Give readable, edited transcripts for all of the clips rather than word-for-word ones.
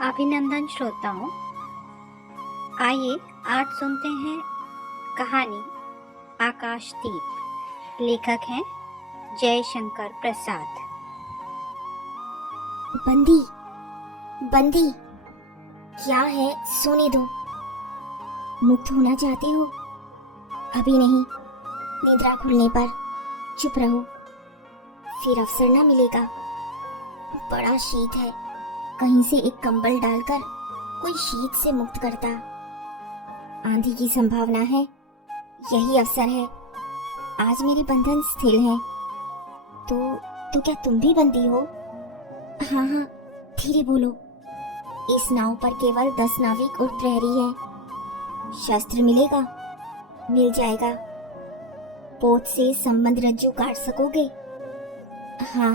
अभिनंदन श्रोताओं, आइए आज सुनते हैं कहानी आकाशदीप। लेखक हैं जयशंकर प्रसाद। बंदी बंदी, क्या है? सोने दो। मुक्त होना चाहते हो? अभी नहीं, निद्रा खुलने पर चुप रहो, फिर अवसर ना मिलेगा। बड़ा शीत है, कहीं से एक कंबल डालकर कोई शीत से मुक्त करता। आंधी की संभावना है, यही अवसर है। आज मेरे बंधन शिथिल हैं। तो क्या तुम भी बंदी हो? हाँ हाँ, धीरे बोलो। इस नाव पर केवल 10 नाविक और प्रहरी है। शस्त्र मिलेगा? मिल जाएगा। पोत से संबंध रज्जू काट सकोगे? हाँ।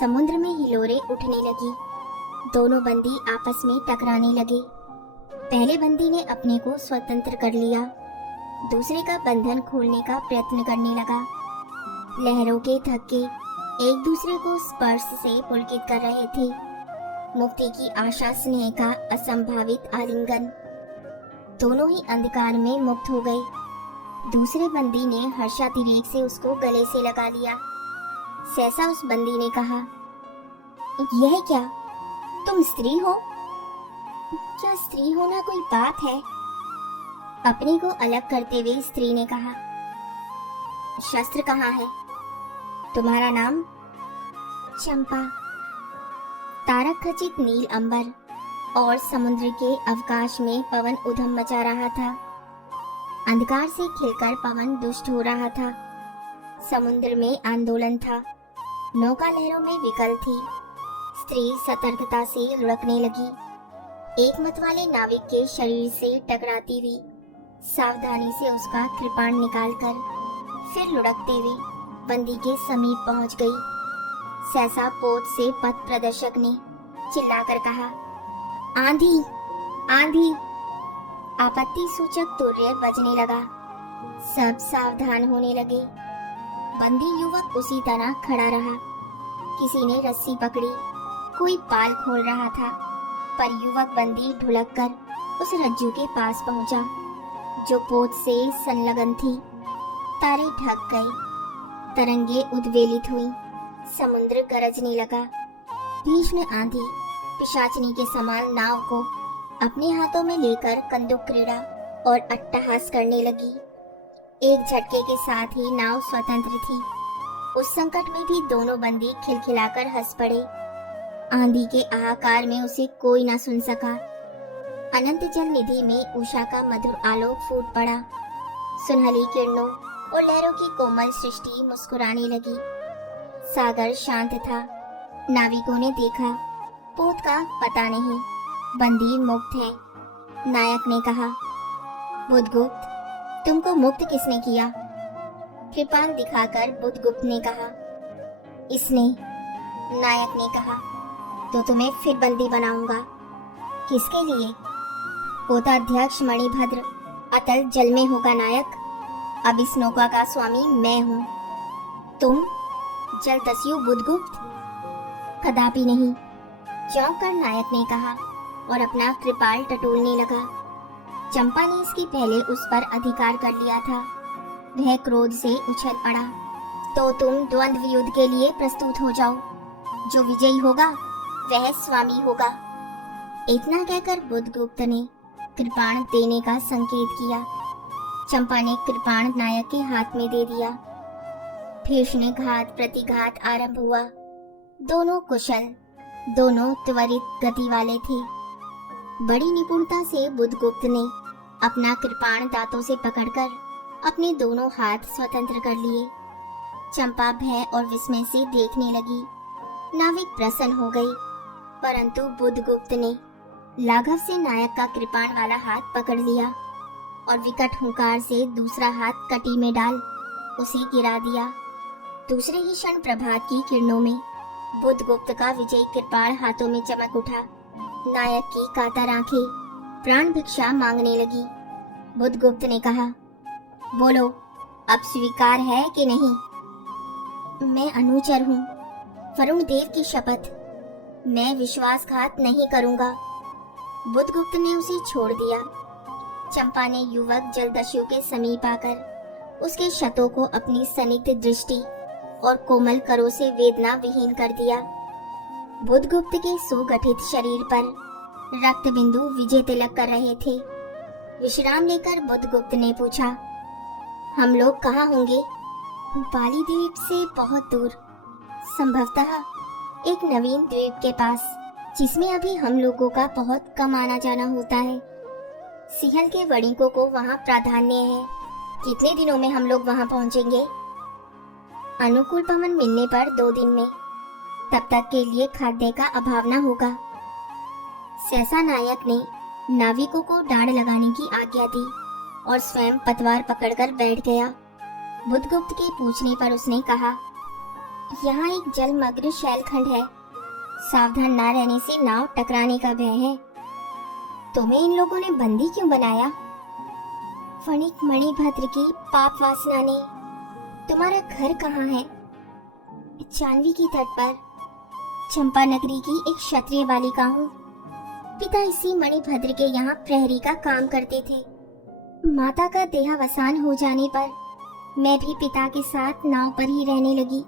समुद्र में हिलोरें उठने लगी। दोनों बंदी आपस में टकराने लगे। पहले बंदी ने अपने को स्वतंत्र कर लिया, दूसरे का बंधन खोलने का प्रयत्न करने लगा। लहरों के थक्के एक दूसरे को स्पर्श से पुलकित कर रहे थे। मुक्ति की आशा, स्नेह का असंभावित आलिंगन। दोनों ही अंधकार में मुक्त हो गए। दूसरे बंदी ने हर्षातिरेक से उसको गले से लगा लिया। सहसा उस बंदी ने कहा, यह क्या, तुम स्त्री हो? क्या स्त्री होना कोई बात है? अपने को अलग करते हुए स्त्री ने कहा, शस्त्र कहाँ है? तुम्हारा नाम? चंपा। तारक खचित नील अंबर और समुद्र के अवकाश में पवन उधम मचा रहा था। अंधकार से खिलकर पवन दुष्ट हो रहा था। समुद्र में आंदोलन था। नौका लहरों में विकल थी। स्त्री सतर्कता से लुढ़कने लगी। एक मत वाले नाविक के शरीर से टकराती हुई सावधानी से उसका कृपाण निकालकर फिर लुढ़कते हुए बंदी के समीप पहुंच गई। सहसा पोत से पथ प्रदर्शक ने चिल्लाकर कहा, आंधी आंधी। आपत्ति सूचक तुर्य बजने लगा। सब सावधान होने लगे। बंदी युवक उसी तरह खड़ा रहा। किसी ने रस्सी पकड़ी, कोई पाल खोल रहा था, पर युवक बंदी ढुलक कर उस रज्जू के पास पहुंचा जो पोत से संलग्न थी। तारे ढक गए, तरंगे उद्वेलित हुई, समुद्र गरजने लगा। भीषण आंधी पिशाचनी के समान नाव को अपने हाथों में लेकर कंदुक क्रीड़ा और अट्टहास करने लगी। एक झटके के साथ ही नाव स्वतंत्र थी। उस संकट में भी दोनों बंदी खिलखिलाकर हंस पड़े। आंधी के आहाकार में उसे कोई न सुन सका। अनंत जल निधि में उषा का मधुर आलोक फूट पड़ा। सुनहली किरणों और लहरों की कोमल सृष्टि मुस्कुराने लगी। सागर शांत था। नाविकों ने देखा, पोत का पता नहीं, बंदी मुक्त है। नायक ने कहा, बुद्धगुप्त, तुमको मुक्त किसने किया? कृपाल दिखाकर बुद्धगुप्त ने कहा, इसने। नायक ने कहा, तो तुम्हें फिर बंदी बनाऊंगा। किसके लिए? पोताध्यक्ष मणिभद्र अतल जल में होगा नायक। अब इस नौका का स्वामी मैं हूँ। तुम जलदस्यु बुद्धगुप्त? कदापि नहीं, चौंक कर नायक ने कहा और अपना कृपाल टटोलने लगा। चंपा ने इसके पहले उस पर अधिकार कर लिया था। वह क्रोध से उछल पड़ा। तो तुम द्वंद्व युद्ध के लिए प्रस्तुत हो जाओ। जो विजयी होगा वह स्वामी होगा। इतना कहकर बुद्धगुप्त ने कृपाण देने का संकेत किया। चंपा ने कृपाण नायक के हाथ में दे दिया। भीषण घात प्रतिघात आरंभ हुआ। दोनों कुशल, दोनों त्वरित गति वाले थे। बड़ी निपुणता से बुद्धगुप्त ने अपना कृपाण दांतों से पकड़कर अपने दोनों हाथ स्वतंत्र कर लिए। चंपा भय और विस्मय से देखने लगी। नाविक प्रसन्न हो गई, परंतु बुद्धगुप्त ने लाघव से नायक का कृपाण वाला हाथ पकड़ लिया और विकट हुंकार से दूसरा हाथ कटी में डाल उसे गिरा दिया। दूसरे ही क्षण प्रभात की किरणों में बुद्धगुप्त का विजयी कृपाण हाथों में चमक उठा। नायक की कातर आंखें प्राण भिक्षा मांगने लगी। बुद्धगुप्त ने कहा, बोलो, अब स्वीकार है कि नहीं? मैं अनुचर हूँ, वरुण देव की शपथ। मैं विश्वासघात नहीं करूंगा। बुधगुप्त ने उसे छोड़ दिया। चंपा ने युवक जलदस्यु के समीप आकर उसके क्षतों को अपनी सनिग्ध दृष्टि और कोमल करों से वेदना विहीन कर दिया। बुधगुप्त के सुगठित शरीर पर रक्त बिंदु विजय तिलक कर रहे थे। विश्राम लेकर बुधगुप्त ने पूछा, हम लोग कहाँ होंगे? बाली द्वीप से बहुत दूर, संभवतः एक नवीन द्वीप के पास, जिसमें अभी हम लोगों का बहुत कम आना जाना होता है। सिंहल के वणिकों को वहाँ प्राधान्य है। कितने दिनों में हम लोग वहाँ पहुँचेंगे? अनुकूल पवन मिलने पर 2 दिन में। तब तक के लिए खाद्य का अभाव न होगा। सहसा नायक ने नाविकों को डांड लगाने की आज्ञा दी और स्वयं पतवार पकड़कर बैठ गया। बुधगुप्त के पूछने पर उसने कहा, यहाँ एक जलमग्न शैलखंड है। सावधान न रहने से नाव टकराने का भय है। तुम्हें इन लोगों ने बंदी क्यों बनाया? फणिक मणिभद्र की पाप वासना ने। तुम्हारा घर कहाँ है? जानवी की तट पर। चंपा नगरी की एक क्षत्रिय बालिका हूँ। पिता इसी मणिभद्र के यहाँ प्रहरी का काम करते थे। माता का देहावसान हो जाने पर मैं भी पिता के साथ नाव पर ही रहने लगी।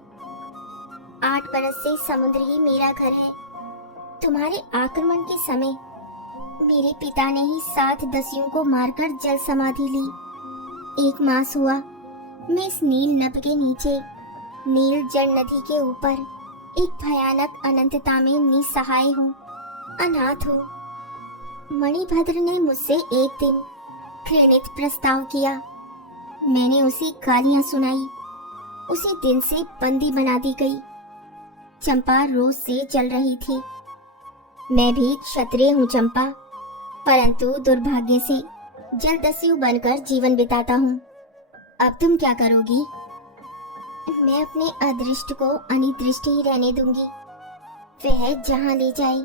8 बरस से समुद्र ही मेरा घर है। तुम्हारे आक्रमण के समय मेरे पिता ने ही 7 दस्युओं को मारकर जल समाधि ली। 1 मास हुआ मैं इस नील नभ के नीचे, नील जल नदी के ऊपर एक भयानक अनंतता में निसहाय हूँ, अनाथ हूँ। मणिभद्र ने मुझसे एक दिन घृणित प्रस्ताव किया। मैंने उसे गालियां सुनाई। उसी दिन से बंदी बना दी गई। चंपा रोज से जल रही थी। मैं भी क्षत्रिय हूँ चंपा, परंतु दुर्भाग्य से जलदस्यु बनकर जीवन बिताता हूँ। अब तुम क्या करोगी? मैं अपने अदृष्ट को अनिदृष्ट ही रहने दूंगी। वह जहाँ ले जाए।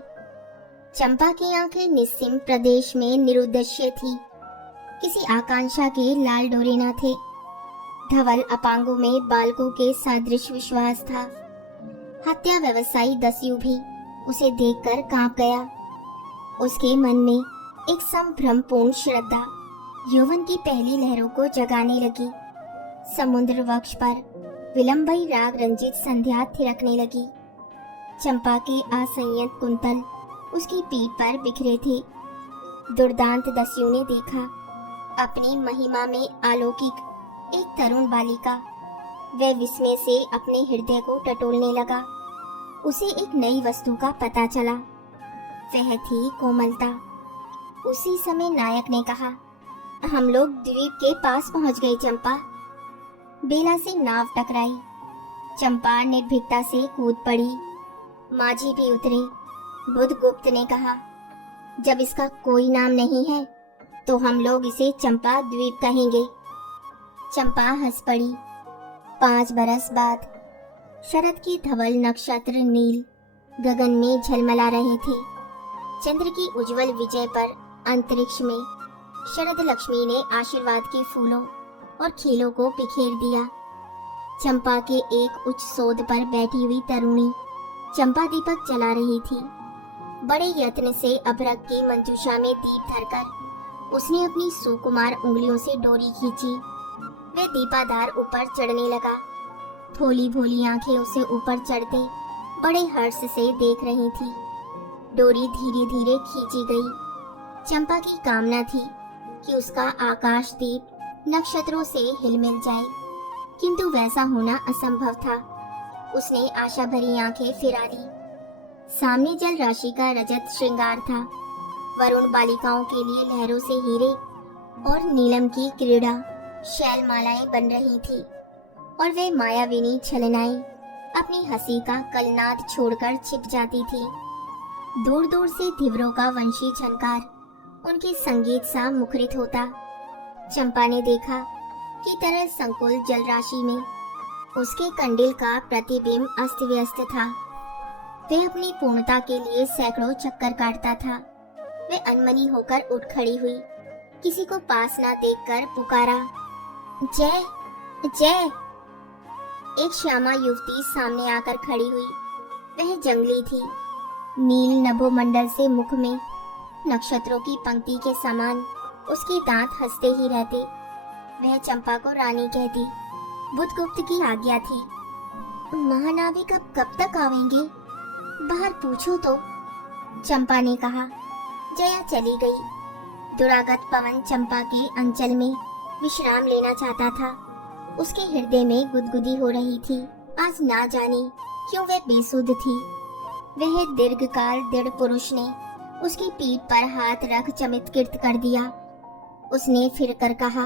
चंपा की आंखें निस्सीम प्रदेश में निरुद्देश्य थी। किसी आकांक्षा के लाल डोरे न थे। धवल अपांगों में बालकों के सदृश विश्वास था। हत्या व्यवसायी दस्यु भी उसे देखकर कांप गया। उसके मन में एक संभ्रमपूर्ण श्रद्धा यौवन की पहली लहरों को जगाने लगी। समुद्र वक्ष पर विलंबई राग रंजित संध्या थिरकने लगी। चंपा के असंयत कुंतल उसकी पीठ पर बिखरे थे। दुर्दांत दस्यु ने देखा अपनी महिमा में अलौकिक एक तरुण बालिका। वह विस्मय से अपने हृदय को टटोलने लगा। उसे एक नई वस्तु का पता चला। वह थी कोमलता। उसी समय नायक ने कहा, हम लोग द्वीप के पास पहुंच गए चंपा। बेला से नाव टकराई। चंपा निर्भीकता से कूद पड़ी। माझी भी उतरे। बुधगुप्त ने कहा, जब इसका कोई नाम नहीं है तो हम लोग इसे चंपा द्वीप कहेंगे। चंपा हंस पड़ी। 5 बरस बाद शरद की धवल नक्षत्र नील गगन में झलमला रहे थे। चंद्र की उज्जवल विजय पर अंतरिक्ष में शरद लक्ष्मी ने आशीर्वाद के फूलों और खीलों को बिखेर दिया। चंपा के एक उच्च सोध पर बैठी हुई तरुणी चंपा दीपक जला रही थी। बड़े यत्न से अभ्रक की मंजुषा में दीप धरकर उसने अपनी सुकुमार उंगलियों से डोरी खींची। वह दीपाधार ऊपर चढ़ने लगा। भोली भोली आंखें उसे ऊपर चढ़ते बड़े हर्ष से देख रही थी। डोरी धीरे धीरे खींची गई। चंपा की कामना थी कि उसका आकाश दीप नक्षत्रों से हिलमिल जाए, किंतु वैसा होना असंभव था। उसने आशा भरी आंखें फिरा ली। सामने जल राशि का रजत श्रृंगार था। वरुण बालिकाओं के लिए लहरों से हीरे और नीलम की क्रीड़ा शैल मालाएं बन रही थी, और वे मायाविनी छलनाएं अपनी हंसी का कलनाद छोड़कर छिप जाती थी। दूर दूर से धीवरों का वंशी झनकार उनके संगीत सा मुखरित होता। चंपा ने देखा कि तरल संकुल जलराशि में उसके कंडिल का प्रतिबिंब अस्त व्यस्त था। वह अपनी पूर्णता के लिए सैकड़ों चक्कर काटता था। वह अनमनी होकर उठ खड़ी हुई। किसी को पास ना देखकर पुकारा, जय जय। एक श्यामा युवती सामने आकर खड़ी हुई। वह जंगली थी। नील नभोमंडल से मुख में नक्षत्रों की पंक्ति के समान उसके दांत हंसते ही रहते। वह चंपा को रानी कहती। बुधगुप्त की आज्ञा थी। महानाविक अब कब तक आवेंगे? बाहर पूछो तो, चंपा ने कहा। जया चली गई। दुरागत पवन चंपा के अंचल में विश्राम लेना चाहता था। उसके हृदय में गुदगुदी हो रही थी। आज ना जाने क्यों वह बेसुध थी। वह दीर्घकाल दृढ़ पुरुष ने उसकी पीठ पर हाथ रख चमत्कृत कर दिया। उसने फिर कर कहा,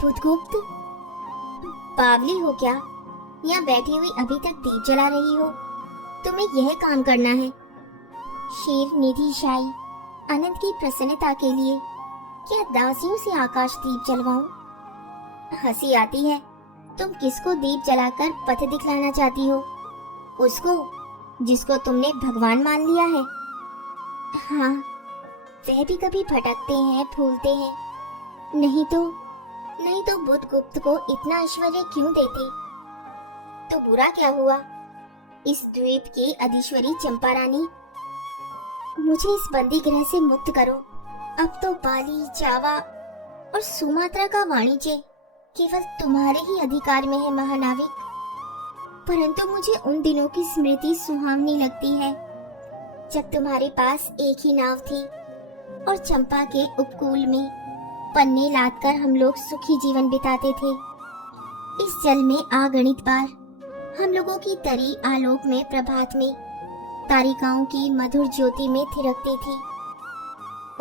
बुधगुप्त, बावली हो क्या? यहाँ बैठी हुई अभी तक दीप जला रही हो? तुम्हें यह काम करना है? शेर निधि शाही अनंत की प्रसन्नता के लिए क्या दासियों से आकाश दीप जलवाऊं? हंसी आती है। तुम किसको दीप जलाकर पथ दिखलाना चाहती हो? उसको जिसको तुमने भगवान मान लिया है। हाँ, वह भी कभी भटकते हैं, भूलते हैं। नहीं तो बुधगुप्त को इतना ऐश्वर्य क्यों देते? तो बुरा क्या हुआ? इस द्वीप की अधीश्वरी चंपा रानी, मुझे इस बंदी गृह से मुक्त करो। अब तो बाली, जावा और सुमात्रा का वाणिज्य केवल तुम्हारे ही अधिकार में है महानाविक। परंतु मुझे उन दिनों की स्मृति सुहावनी लगती है जब तुम्हारे पास एक ही नाव थी और चंपा के उपकूल में पन्ने लादकर हम लोग सुखी जीवन बिताते थे। इस जल में अगणित बार हम लोगों की तरी आलोक में प्रभात में तारिकाओं की मधुर ज्योति में थिरकती थी।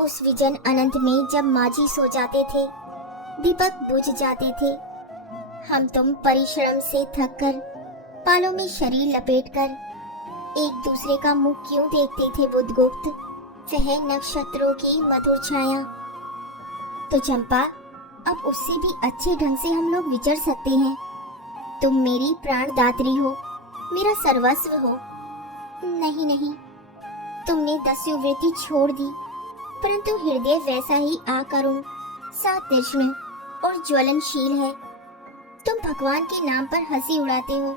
उस विजन अनंत में जब माझी सो जाते थे, दीपक बुझ जाते थे, हम तुम परिश्रम से थककर पालों में शरीर लपेटकर एक दूसरे का मुख क्यों देखते थे बुधगुप्त? वह नक्षत्रों की मधुर छाया। तो चंपा, अब उससे भी अच्छे ढंग से हम लोग विचर सकते हैं। तुम मेरी प्राणदात्री हो, मेरा सर्वस्व हो। नहीं, तुमने दस्युवृत्ति छोड़ दी, परंतु हृदय वैसा ही आकरुण, सातीक्ष्ण और ज्वलनशील है। तुम भगवान के नाम पर हंसी उड़ाते हो,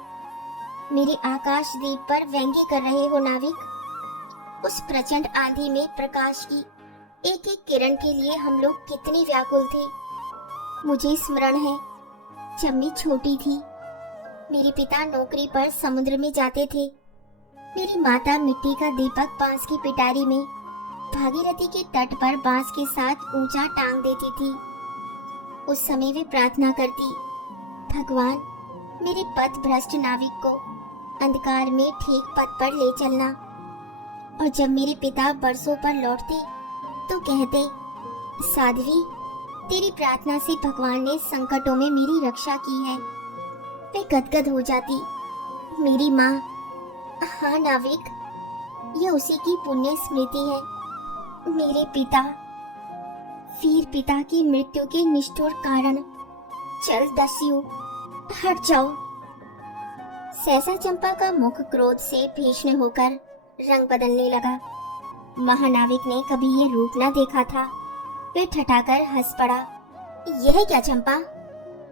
मेरे आकाश दीप पर व्यंग्य कर रहे हो नाविक। उस प्रचंड आंधी में प्रकाश की एक एक किरण के लिए हम लोग कितने व्याकुल थे। मुझे स्मरण है, जब मैं छोटी थी, मेरे पिता नौकरी पर समुद्र में जाते थे। मेरी माता मिट्टी का दीपक बांस की पिटारी में भागीरथी के तट पर बांस के साथ ऊंचा टांग देती थी। उस समय वे प्रार्थना करती, भगवान, मेरे पथ भ्रष्ट नाविक को अंधकार में ठीक पथ पर ले चलना। और जब मेरे पिता बरसों पर लौटते तो कहते, साध्वी, तेरी प्रार्थना से भगवान ने संकटों में मेरी रक्षा की है। वे गदगद हो जाती। मेरी माँ, हाँ नाविक, यह उसी की पुण्य स्मृति है। मेरे पिता, वीर पिता की मृत्यु के निष्ठुर कारण। चल दस्यु, हट जाओ। सहसा चंपा का मुख क्रोध से भीषण होकर रंग बदलने लगा। महानाविक ने कभी ये रूप न देखा था। वे ठठाकर हंस पड़ा। यह क्या चंपा,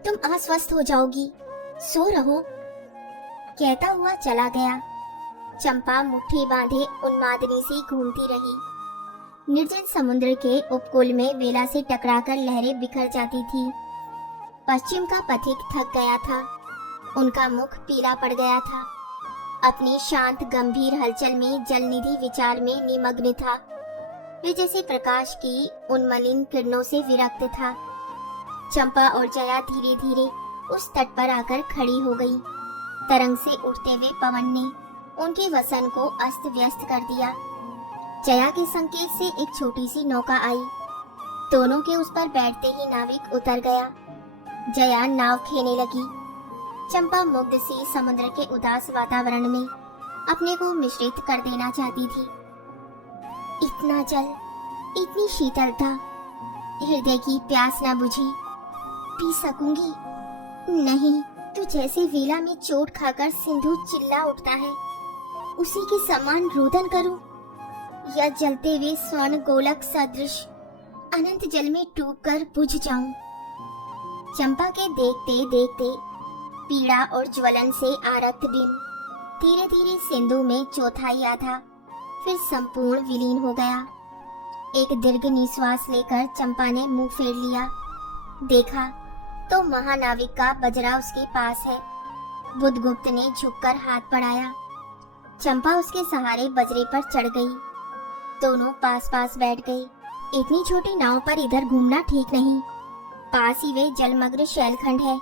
तुम अस्वस्थ हो जाओगी, सो रहो। कहता हुआ चला गया। चंपा मुट्ठी बांधे उन्मादनी सी घूमती रही। निर्जन समुद्र के उपकूल में वेला से टकराकर लहरें बिखर जाती थी। पश्चिम का पथिक थक गया था, उनका मुख पीला पड़ गया था। अपनी शांत गंभीर हलचल में जलनिधि विचार में निमग्न था। वे जैसे प्रकाश की उन मलिन किरणों से विरक्त था। चंपा और जया धीरे धीरे उस तट पर आकर खड़ी हो गई। तरंग से उठते हुए पवन ने उनके वसन को अस्त व्यस्त कर दिया। जया के संकेत से एक छोटी सी नौका आई। दोनों के उस पर बैठते ही नाविक उतर गया। जया नाव खेने लगी। चंपा मुग्ध सी समुद्र के उदास वातावरण में अपने को मिश्रित कर देना चाहती थी। इतना जल, इतनी शीतलता, हृदय की प्यास न बुझी। पी सकूंगी? नहीं, तो जैसे वेला में चोट खाकर सिंधु चिल्ला उठता है, उसी के समान रोदन करूं, या जलते हुए स्वर्ण गोलक सदृश अनंत जल में डूबकर बुझ जाऊं। चंपा के देखते देखते पीड़ा और ज्वलन से आरक्त बिंब धीरे धीरे सिंधु में चौथाई आधा फिर संपूर्ण विलीन हो गया। एक दीर्घ निश्वास लेकर चंपा ने मुंह फेर लिया। देखा तो महानाविक का बजरा उसके पास है। बुधगुप्त ने झुककर हाथ बढ़ाया। चंपा उसके सहारे बजरे पर चढ़ गई। दोनों पास पास बैठ गए। इतनी छोटी नाव पर इधर घूमना ठीक नहीं। पास ही वे जलमग्न शैलखंड है।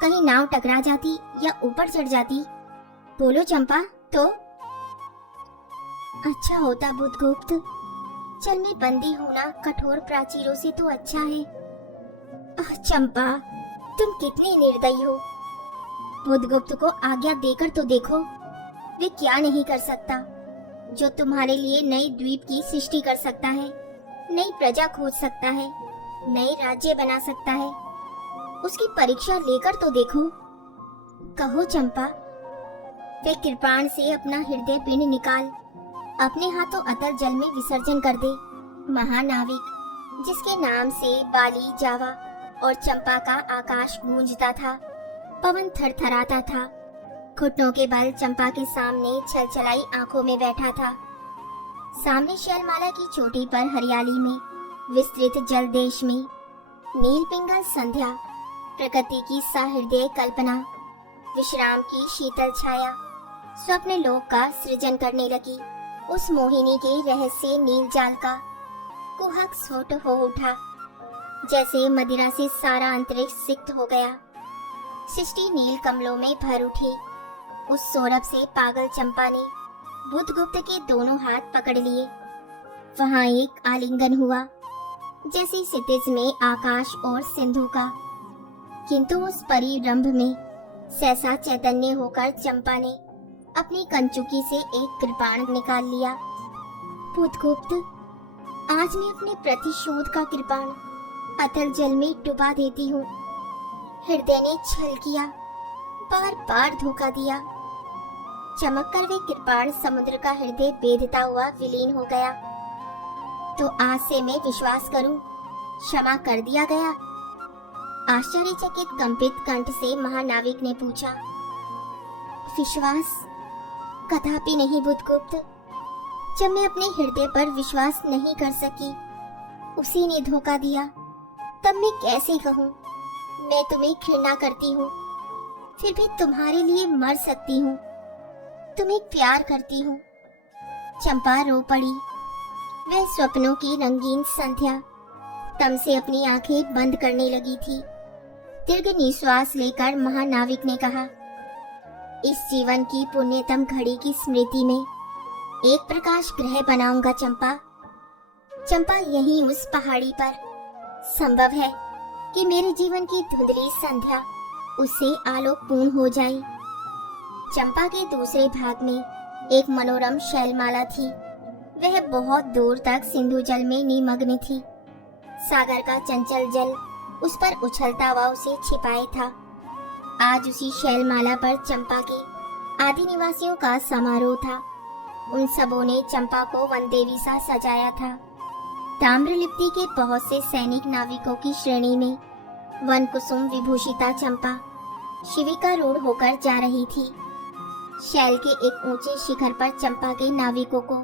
कहीं नाव टकरा जाती या ऊपर चढ़ जाती। बोलो चंपा तो अच्छा होता बुधगुप्त। जल में बंदी होना कठोर प्राचीरों से तो अच्छा है। चंपा तुम कितनी निर्दयी हो। बुधगुप्त को आज्ञा देकर तो देखो, वे क्या नहीं कर सकता। जो तुम्हारे लिए नई द्वीप की सृष्टि कर सकता है, नई प्रजा खोज सकता है, नए राज्य बना सकता है, उसकी परीक्षा लेकर तो देखो। कहो चंपा। वे कृपाण से अपना हृदय पिंड निकाल अपने हाथों अतल जल में विसर्जन कर दे। महानाविक जिसके नाम से बाली, जावा और चंपा का आकाश गूंजता था, पवन थरथराता था, घुटनों के बल चंपा के सामने छलछलाई आंखों में बैठा था। सामने शैलमाला की चोटी पर हरियाली में, विस्तृत जल देश में, नील पिंगल संध्या, प्रकृति की सहृदय कल्पना, विश्राम की शीतल छाया, स्वप्न लोक का सृजन करने लगी। उस मोहिनी के रहस्य नील जाल का कुहक स्फुट हो उठा, जैसे मदिरा से सारा अंतरिक्ष सिक्त हो गया। सृष्टि नील कमलों में भर उठी। उस सौरभ से पागल चंपा ने बुधगुप्त के दोनों हाथ पकड़ लिए। वहां एक आलिंगन हुआ, जैसे क्षितिज में आकाश और सिंधु का। किंतु उस परिरंभ में सहसा चैतन्य होकर चंपा ने अपनी कंचुकी से एक कृपाण निकाल लिया। बुधगुप्त, आज मैं अपने प्रतिशोध का कृपाण अतल जल में डुबा देती हूँ। हृदय ने छल किया, बार बार धोखा दिया। चमक कर वे कृपाण समुद्र का हृदय बेधता हुआ विलीन हो गया। तो आज से मैं विश्वास करूं, क्षमा कर दिया गया? आश्चर्यचकित कंपित कंठ से महानाविक ने पूछा। विश्वास? कदापि नहीं बुधगुप्त। जब मैं अपने हृदय पर विश्वास नहीं कर सकी, उसी ने धोखा दिया, तब मैं कैसे कहूँ मैं तुम्हें घृणा करती हूँ, फिर भी तुम्हारे लिए मर सकती हूँ, तुम्हें प्यार करती हूँ। चंपा रो पड़ी। वह स्वप्नों की रंगीन संध्या तम से अपनी आंखें बंद करने लगी थी। दीर्घ निश्वास लेकर महानाविक ने कहा, इस जीवन की पुण्यतम घड़ी की स्मृति में एक प्रकाश ग्रह बनाऊंगा चंपा। चंपा यहीं उस पहाड़ी पर। संभव है कि मेरे जीवन की धुंधली संध्या उससे आलोकपूर्ण हो जाए। चंपा के दूसरे भाग में एक मनोरम शैलमाला थी। वह बहुत दूर तक सिंधु जल में निमग्न थी। सागर का चंचल जल उस पर उछलता हुआ उसे छिपाए था। आज उसी शैलमाला पर चंपा के आदि निवासियों का समारोह था। उन सबों ने चंपा को वनदेवी सा सजाया था। ताम्रलिप्ति के बहुत से सैनिक नाविकों की श्रेणी में वन कुसुम विभूषिता चंपा शिविका रूढ़ होकर जा रही थी। शैल के एक ऊंचे शिखर पर चंपा के नाविकों को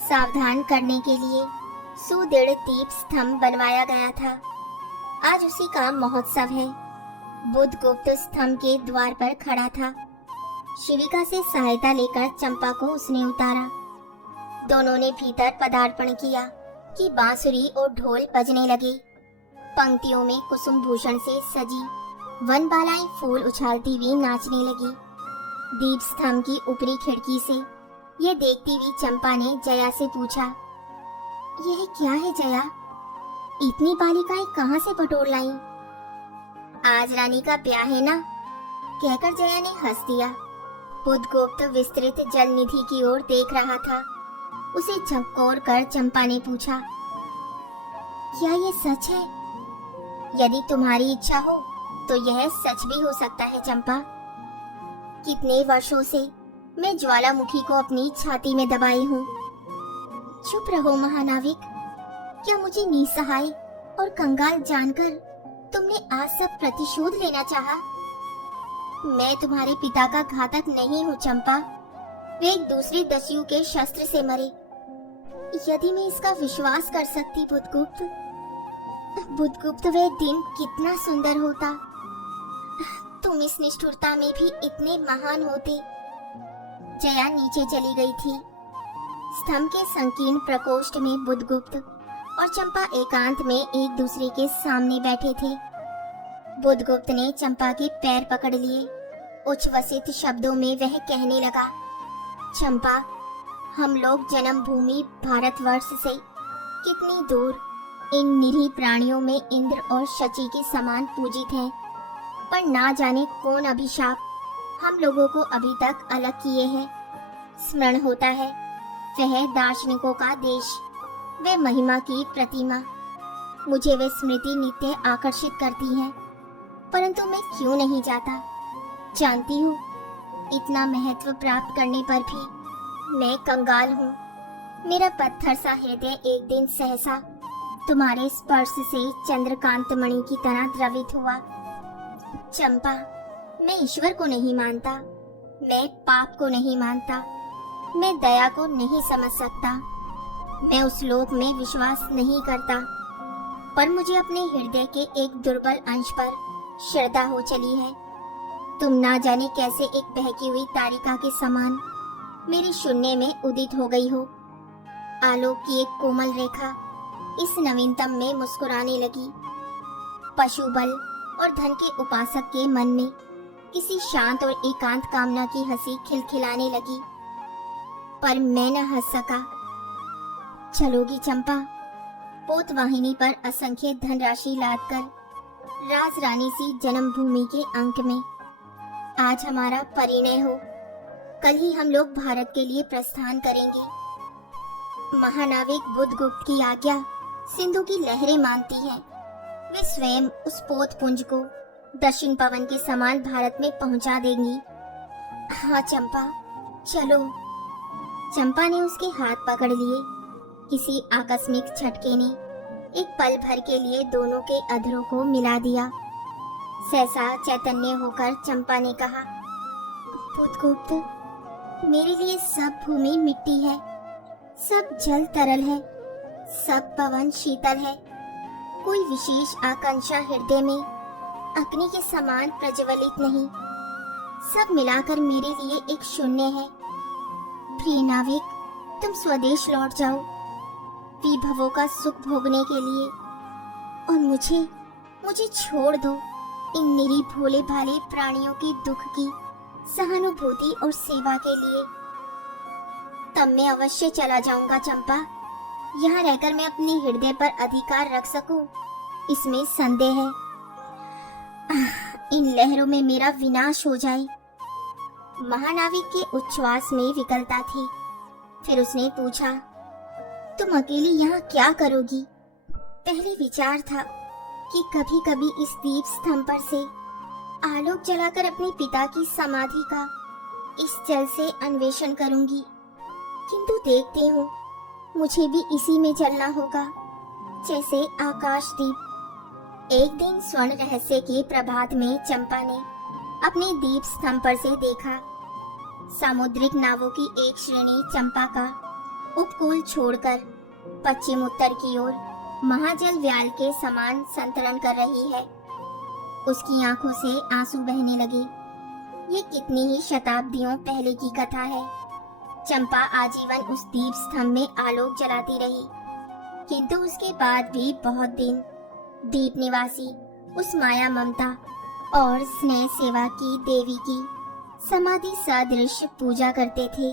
सावधान करने के लिए सुदृढ़ दीप स्तंभ बनवाया गया था। आज उसी का महोत्सव है। बुधगुप्त स्तंभ के द्वार पर खड़ा था। शिविका से सहायता लेकर चंपा को उसने उतारा। दोनों ने भीतर पदार्पण किया कि बांसुरी और ढोल बजने लगे। पंक्तियों में कुसुम भूषण से सजी वनबालाएं फूल उछालती हुई नाचने लगी। दीप स्तंभ की ऊपरी खिड़की से यह देखती हुई चंपा ने जया से पूछा, यह क्या है जया? इतनी बालिकाएं कहाँ से बटोर लाई? आज रानी का ब्याह है ना? कहकर जया ने हंस दिया। बुधगुप्त विस्तृत जल निधि की ओर देख रहा था। उसे झकझोर कर चंपा ने पूछा, क्या ये सच है? यदि तुम्हारी इच्छा हो तो यह सच भी हो सकता है चंपा। कितने वर्षों से मैं ज्वालामुखी को अपनी छाती में दबाई हूँ। चुप रहो महानाविक। क्या मुझे निसहाय और कंगाल जानकर तुमने आज सब प्रतिशोध लेना चाहा? मैं तुम्हारे पिता का घातक नहीं हूँ चंपा। वे एक दूसरे दस्यु के शस्त्र से मरे। यदि मैं इसका विश्वास कर सकती बुद्धगुप्त वे दिन कितना सुंदर होता। तुम इस निष्ठुरता में भी इतने महान होते। जया नीचे चली गई थी। स्तंभ के संकीर्ण प्रकोष्ठ में बुद्धगुप्त और चंपा एकांत में एक दूसरे के सामने बैठे थे। बुद्धगुप्त ने चंपा के पैर पकड़ लिए। उच्छ्वसित शब्दों में वह कहने लगा, चंपा, हम लोग जन्मभूमि भारतवर्ष से कितनी दूर इन निरीह प्राणियों में इंद्र और शची के समान पूजित हैं, पर ना जाने कौन अभिशाप हम लोगों को अभी तक अलग किए हैं। स्मरण होता है वह दार्शनिकों का देश, वे महिमा की प्रतिमा। मुझे वे स्मृति नित्य आकर्षित करती हैं, परंतु मैं क्यों नहीं जाता। जानती हूँ, इतना महत्व प्राप्त करने पर भी मैं कंगाल हूँ। मेरा पत्थर सा हृदय एक दिन सहसा तुम्हारे स्पर्श से चंद्रकांत मणि की तरह द्रवित हुआ। चंपा, मैं ईश्वर को नहीं मानता, मैं पाप को नहीं मानता, मैं दया को नहीं समझ सकता, मैं उस लोक में विश्वास नहीं करता, पर मुझे अपने हृदय के एक दुर्बल अंश पर श्रद्धा हो चली है। तुम ना जाने कैसे एक बहकी हुई तारिका के समान मेरी शून्य में उदित हो गई हो। आलोक की एक कोमल रेखा इस नवीनतम में मुस्कुराने लगी। पशु बल और धन के उपासक के मन में किसी शांत और एकांत कामना की हंसी खिलखिलाने लगी, पर मैं न हंस सका। चलोगी चंपा, पोतवाहिनी पर असंख्य धनराशि लादकर राज रानी सी जन्मभूमि के अंक में। आज हमारा परिणय हो, कल ही हम लोग भारत के लिए प्रस्थान करेंगे। महानाविक बुद्धगुप्त की आज्ञा सिंधु की लहरें मानती हैं। वे स्वयं उस पोतपुंज को दक्षिण पवन के समान भारत में पहुंचा देंगी। हाँ चंपा, चलो। चंपा ने उसके हाथ पकड़ लिए। किसी आकस्मिक झटके ने एक पल भर के लिए दोनों के अधरों को मिला दिया। सहसा चैतन्य होकर चंपा ने कहा, बुद्धगुप्त, मेरे लिए सब भूमि मिट्टी है, सब जल तरल है, सब पवन शीतल है। कोई विशेष आकांक्षा हृदय में अग्नि के समान प्रज्वलित नहीं। सब मिलाकर मेरे लिए एक शून्य है। प्रिय नाविक, तुम स्वदेश लौट जाओ विभवों का सुख भोगने के लिए, और मुझे छोड़ दो इन निरीह भोले भाले प्राणियों के दुख की सहानुभूति और सेवा के लिए। तब मैं अवश्य चला जाऊंगा चंपा। यहाँ रहकर मैं अपने हृदय पर अधिकार रख सकूं, इसमें संदेह है। इन लहरों में मेरा विनाश हो जाए। महानाविक के उच्छ्वास में विकलता थी। फिर उसने पूछा, तुम अकेली यहाँ क्या करोगी? पहले विचार था कि कभी कभी इस दीप स्तंभ पर से आलोक जलाकर अपने पिता की समाधि का इस जल से अन्वेषण करूंगी, किंतु देखती हूँ मुझे भी इसी में चलना होगा, जैसे आकाशदीप। एक दिन स्वर्ण रहस्य के प्रभात में चंपा ने अपने दीप स्तंभ पर से देखा। सामुद्रिक नावों की एक श्रेणी चंपा का उपकूल छोड़कर पश्चिम उत्तर की ओर महाजल व्याल के समान संतरण कर रही है। उसकी आंखों से आंसू बहने लगे। ये कितनी ही शताब्दियों पहले की कथा है। चंपा आजीवन उस दीप स्तंभ में आलोक जलाती रही, किंतु उसके बाद भी बहुत दिन दीप निवासी उस माया ममता और स्नेह सेवा की देवी की समाधि सदृश पूजा करते थे।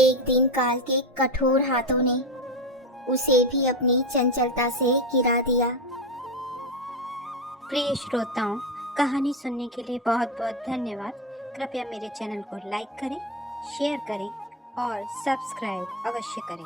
एक दिन काल के कठोर हाथों ने उसे भी अपनी चंचलता से गिरा दिया। प्रिय श्रोताओं, कहानी सुनने के लिए बहुत बहुत धन्यवाद। कृपया मेरे चैनल को लाइक करें, शेयर करें और सब्सक्राइब अवश्य करें।